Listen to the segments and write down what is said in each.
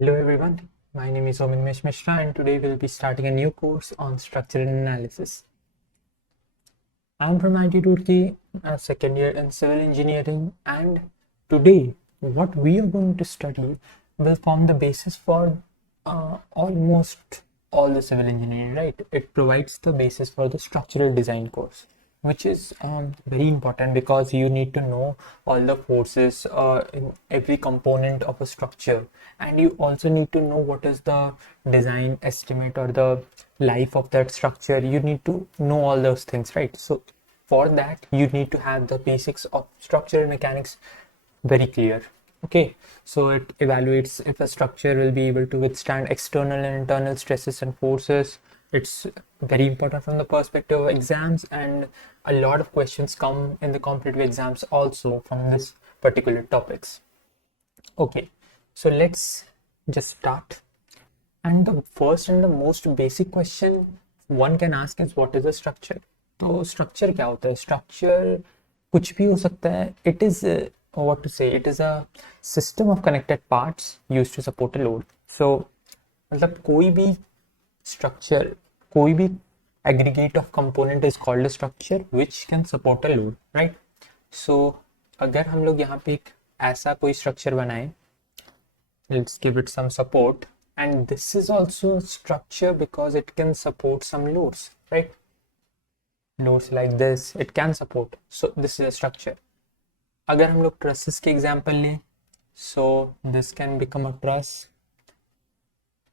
Hello everyone, my name is Omm Animesh Mishra and today we'll be starting a new course on structural analysis. I'm from IIT Roorkee, a second year in civil engineering, and today what we are going to study will form the basis for almost all the civil engineering, right? It provides the basis for the structural design course, which is very important because you need to know all the forces in every component of a structure, and you also need to know what is the design estimate or the life of that structure. You need to know all those things, right? So for that you need to have the basics of structural mechanics very clear. Okay, so it evaluates if a structure will be able to withstand external and internal stresses and forces. It's very important from the perspective of exams, and a lot of questions come in the competitive exams also from this particular topics. Okay, so let's just start. And the first and the most basic question one can ask is what is a structure? तो structure क्या होता है? Structure कुछ भी हो सकता है. It is what to say? It is a system of connected parts used to support a load. So मतलब कोई भी structure, कोई भी aggregate of component is called a structure which can support a load, right? So अगर हम लोग यहाँ पे एक ऐसा कोई structure बनाए, let's give it some support, and this is also a structure because it can support some loads, right? Loads like this it can support, so this is a structure. अगर हम लोग trusses के example लें, so this can become a truss,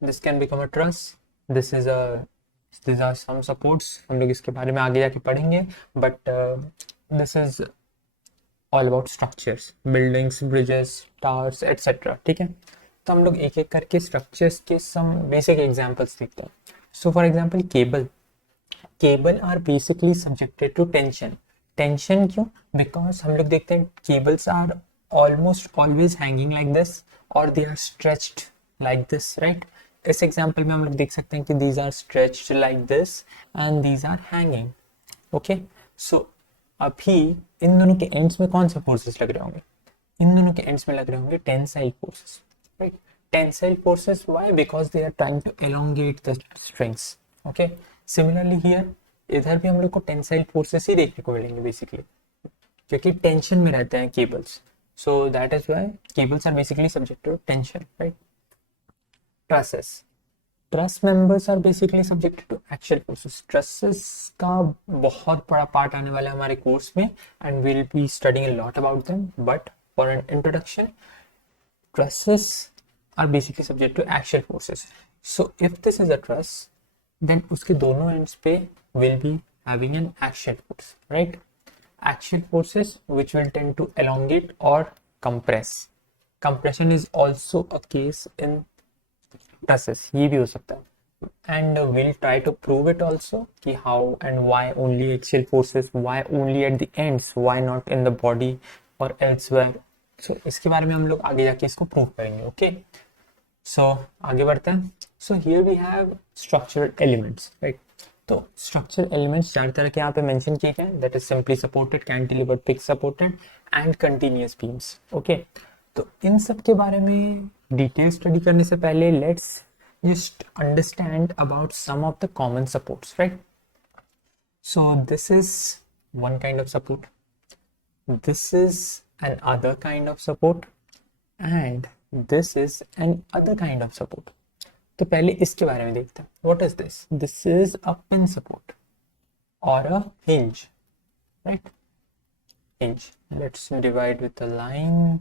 this can become a truss, this is a these are some supports. हम लोग इसके बारे में आगे जाके पढ़ेंगे, but this is all about structures, buildings, bridges, towers, etc. ठीक है, तो हम लोग एक एक करके structures के some basic examples देखते हैं. So for example, cable are basically subjected to tension. Tension क्यों? Because हम लोग देखते हैं cables are almost always hanging like this or they are stretched like this, right? इस example में हम लोग देख सकते हैं कि these are stretched like this and these are hanging. Okay, so अभी इन दोनों के ends में कौन से forces लग रहे होंगे? इन दोनों के ends में लग रहे होंगे tensile forces, right? Tensile forces, why? Because they are trying to elongate the strings. Okay, similarly here इधर भी हम लोग को टेंसाइल फोर्सेस ही देखने को मिलेंगे बेसिकली, क्योंकि टेंशन में रहते हैं cables. So that is why cables are basically subject to tension, right? Trusses, truss members are basically subject to axial forces. Trusses का बहुत बड़ा पार्ट आने वाला है हमारे कोर्स में and we will be studying a lot about them, but for an introduction, trusses are basically subject to axial forces. So if this is a truss, then उसके दोनों ends पे will be having an axial force, right? Axial forces which will tend to elongate or compress. Compression is also a case in trusses, ये भी हो सकता है. And we'll try to prove it also कि how and why only axial forces, why only at the ends, why not in the body or elsewhere. So इसके बारे में हम लोग आगे जाके इसको प्रूव करेंगे. ओके, सो आगे बढ़ते हैं. So here we have structural elements, right? तो स्ट्रक्चरल एलिमेंट्स चार तरह के यहाँ पे मेंशन किए गए, that is simply supported, cantilever fix supported and continuous beams. Okay, तो इन सब के बारे में डिटेल स्टडी करने से पहले let's just understand about some of the common supports, right? So this is one kind of support, this is another kind of support, and this is another kind of support. तो पहले इसके बारे में देखते हैं. What is this? This is a pin support or a hinge, right? Hinge. Let's divide with a line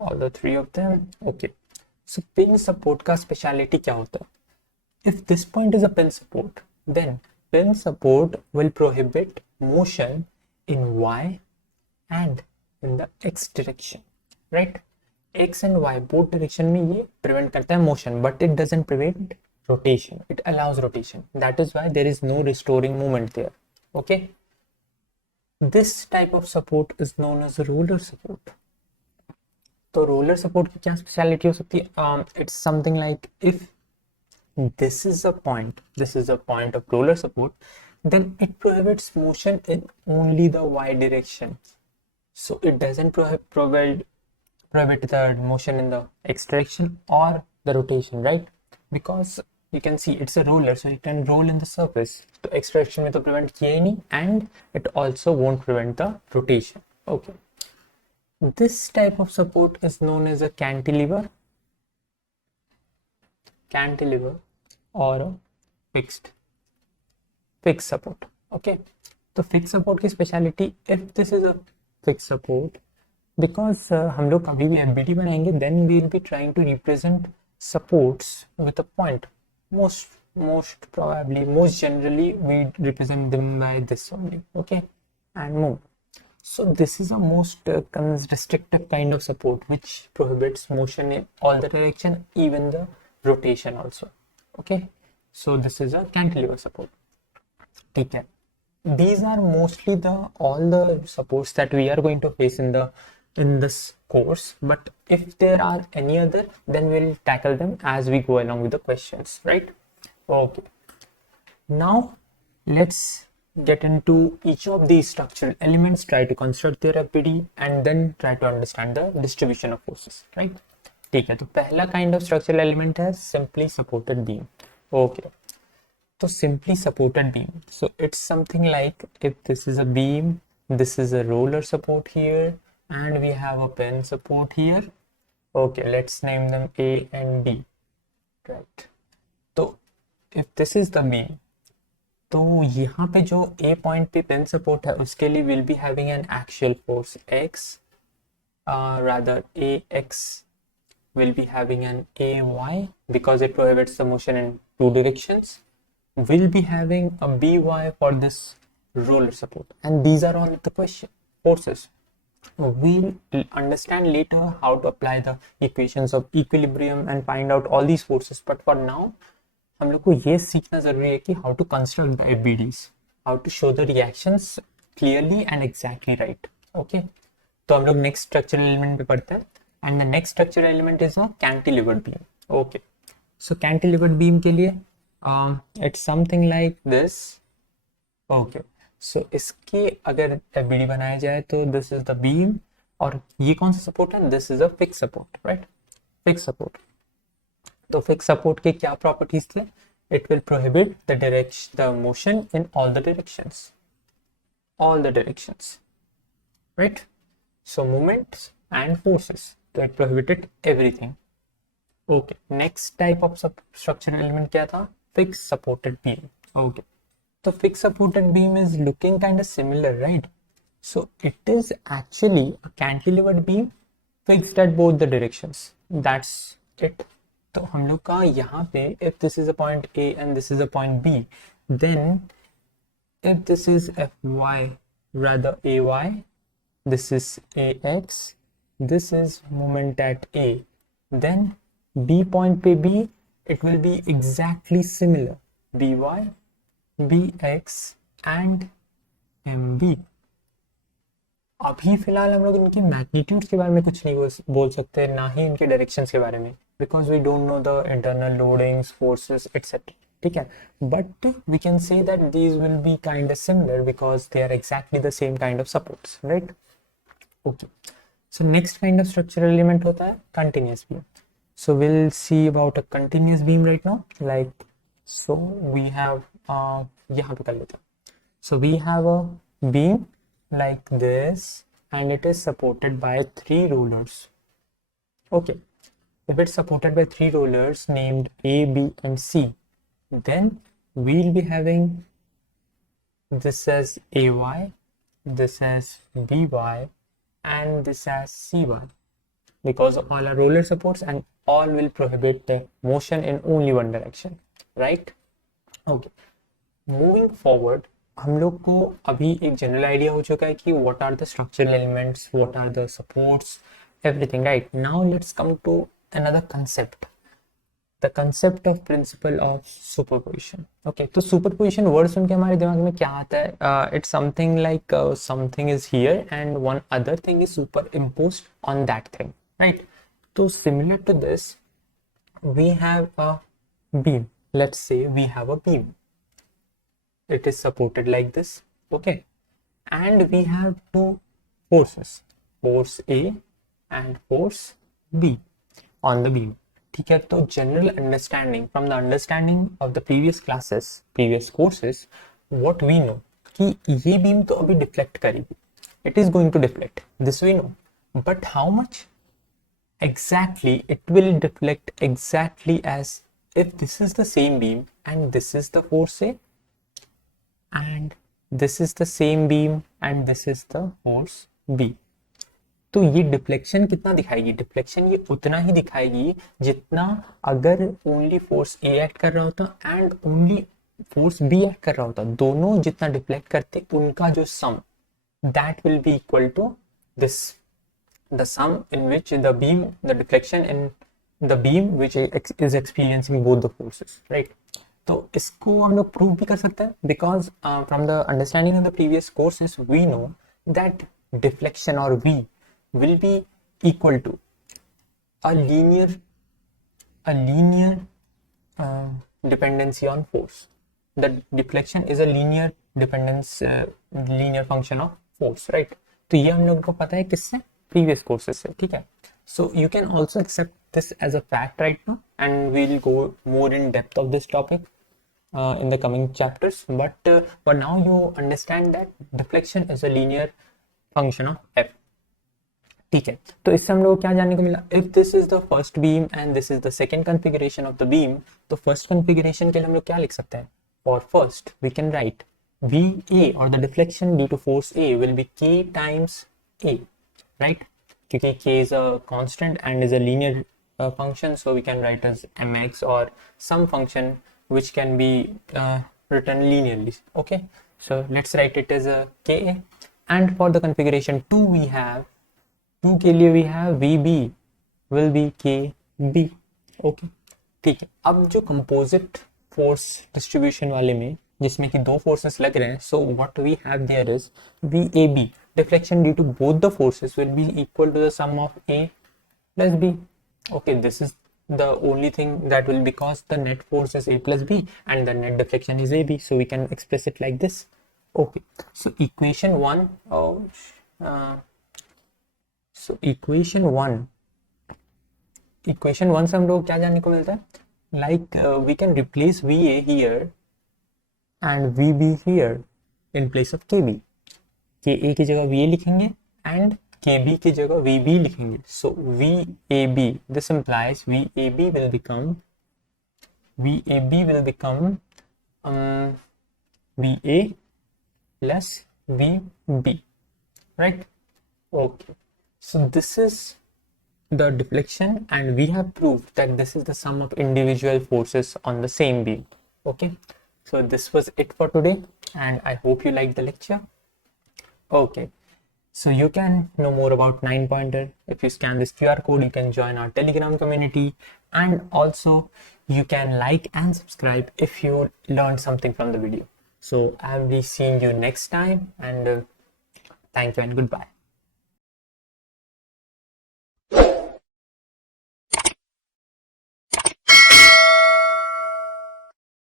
all the three of them. Okay. So pin support का speciality क्या होता है? If this point is a pin support, then pin support will prohibit motion in y and in the x direction, right? X and y both direction में ये prevent करता है motion, but it doesn't prevent rotation. It allows rotation. That is why there is no restoring movement there. Okay. This type of support is known as roller support. तो roller support की क्या speciality हो सकती है? It's something like if this is a point of roller support, then it prohibits motion in only the y direction. So it doesn't provide prohibit the motion in the x direction or the rotation, right? Because you can see it's a roller, so it can roll in the surface. So x direction में तो prevent किया ही नहीं, and it also won't prevent the rotation. Okay. This type of support is known as a cantilever or a fixed support. Okay. तो fixed support की speciality, if this is a fixed support, because हम लोग कभी भी FBT बनाएंगे, then we will be trying to represent supports with a point. Most probably, most generally, we represent them by this only. Okay, and move. So this is a most restrictive kind of support which prohibits motion in all the direction, even the rotation also. Okay, so this is a cantilever support. Take care. These are mostly all the supports that we are going to face in this course, but if there are any other, then we'll tackle them as we go along with the questions, right? Okay, now let's get into each of these structural elements, try to construct their FBD, and then try to understand the distribution of forces, right? ठीक है, तो पहला kind of structural element है simply supported beam. Okay, so simply supported beam, so it's something like, if this is a beam, this is a roller support here, and we have a pin support here. Okay, let's name them A and B, right? So if this is the beam, तो यहाँ पे जो A point पे pin support है, उसके लिए we'll be having an axial force X, rather AX will be having an AY because it prohibits the motion in two directions. We'll be having a BY for this roller support, and these are all the question forces. We'll understand later how to apply the equations of equilibrium and find out all these forces, but for now हम लोग को ये सीखना जरूरी है कि how to construct the FBDs, how to show the reactions clearly and exactly right. Okay, तो हम लोग next structural element पे पढ़ते हैं, and the next structural element is a cantilever beam. Okay, so cantilever beam के लिए it's something like this. Okay, so इसके अगर FBD बनाया जाए तो this is the beam, और ये कौन सा support है? This is a fixed support, right? Fixed support. तो फिक्स सपोर्ट के क्या प्रॉपर्टीज थे? It will prohibit the motion in all the directions, right? So movements and forces, तो it prohibited everything. Okay, next type of structural element क्या था? Fix supported beam. Okay, तो fix supported beam is looking kind of similar, right? So it is actually a cantilevered beam fixed at both the directions. That's it. तो हम लोग का यहाँ पे if this is a point A and this is a point B, then if this is Fy, rather Ay, this is Ax, this is moment at A, then B point पे B, it will be exactly similar, By, Bx and Mb. अभी फिलहाल हम लोग इनकी magnitudes के बारे में कुछ नहीं बोल सकते, ना ही इनके डायरेक्शंस के बारे में, because we don't know the internal loadings, forces, etc. ठीक है, but we can say that these will be kind of similar because they are exactly the same kind of supports, right? Okay, so next kind of structural element होता है continuous beam. So we'll see about a continuous beam right now. Like, so we have यहाँ पे कर लेते हैं. So we have a beam like this, and it is supported by 3 rollers. Okay, if it's supported by 3 rollers named A, B and C, then we'll be having this as AY, this as BY, and this as CY, because all are roller supports and all will prohibit the motion in only one direction, right? Okay, moving forward, हम लोग को अभी एक general idea हो चुका है कि what are the structural elements, what are the supports, everything, right? Now let's come to another concept, the concept of principle of superposition. Okay, तो superposition word सुन के हमारे दिमाग में क्या आता है? It's something like something is here and one other thing is superimposed on that thing, right? So similar to this, we have a beam. Let's say we have a beam. It is supported like this, okay, and we have 2 forces, force A and force B on the beam. ठीक है, तो general understanding from the understanding of the previous classes, previous courses, what we know कि ये beam तो अभी deflect करेगी, it is going to deflect, this we know, but how much exactly it will deflect exactly as if this is the same beam and this is the force A and this is the same beam and this is the force B. तो ये deflection कितना दिखाएगी? Deflection ये उतना ही दिखाएगी जितना अगर only force ए act कर रहा होता and only force b act कर रहा होता, दोनों जितना डिफ्लेक्ट करते उनका जो sum, that will be equal to this, the sum in which the beam, the deflection in the beam which is experiencing both the forces, right? तो इसको हम लोग प्रूव भी कर सकते हैं because from the understanding of the previous courses we know that deflection or V will be equal to a linear dependency on force. The deflection is a linear dependence, linear function of force, right? तो ये हम लोग को पता है किससे? previous courses से, ठीक है? So you can also accept this as a fact right now and we'll go more in depth of this topic in the coming chapters, but for now you understand that deflection is a linear function of f. ठीक है, तो इससे हम लोग को क्या जानने को मिला? If this is the first beam and this is the second configuration of the beam, तो first configuration के लिए हम लोग क्या लिख सकते हैं? For first we can write VA or the deflection due to force A will be K times A, right? क्योंकि K is a constant and is a linear function, so we can write as mx or some function which can be written linearly. Okay, so let's write it as a Ka, and for the configuration 2 we have 2 के लिए we have VB will be KB. Okay, ठीक है. अब जो composite force distribution वाले में जिसमें कि दो forces लग रहे हैं, so what we have there is VAB, deflection due to both the forces will be equal to the sum of A plus B. Okay, this is the only thing that will, because the net force is A plus B and the net deflection is AB, so we can express it like this. Okay, so equation 1 से हम लोग क्या जानने को मिलता है? Like we can replace VA here and VB here in place of KB. KA की जगह VA लिखेंगे and KB की जगह VB लिखेंगे. So VAB, this implies VAB will become VA plus VB, right? Okay, so this is the deflection and we have proved that this is the sum of individual forces on the same beam. Okay, so this was it for today and I hope you liked the lecture. Okay, so you can know more about 9pointer. If you scan this QR code, you can join our Telegram community, and also you can like and subscribe if you learned something from the video. So I'll be seeing you next time, and thank you and goodbye.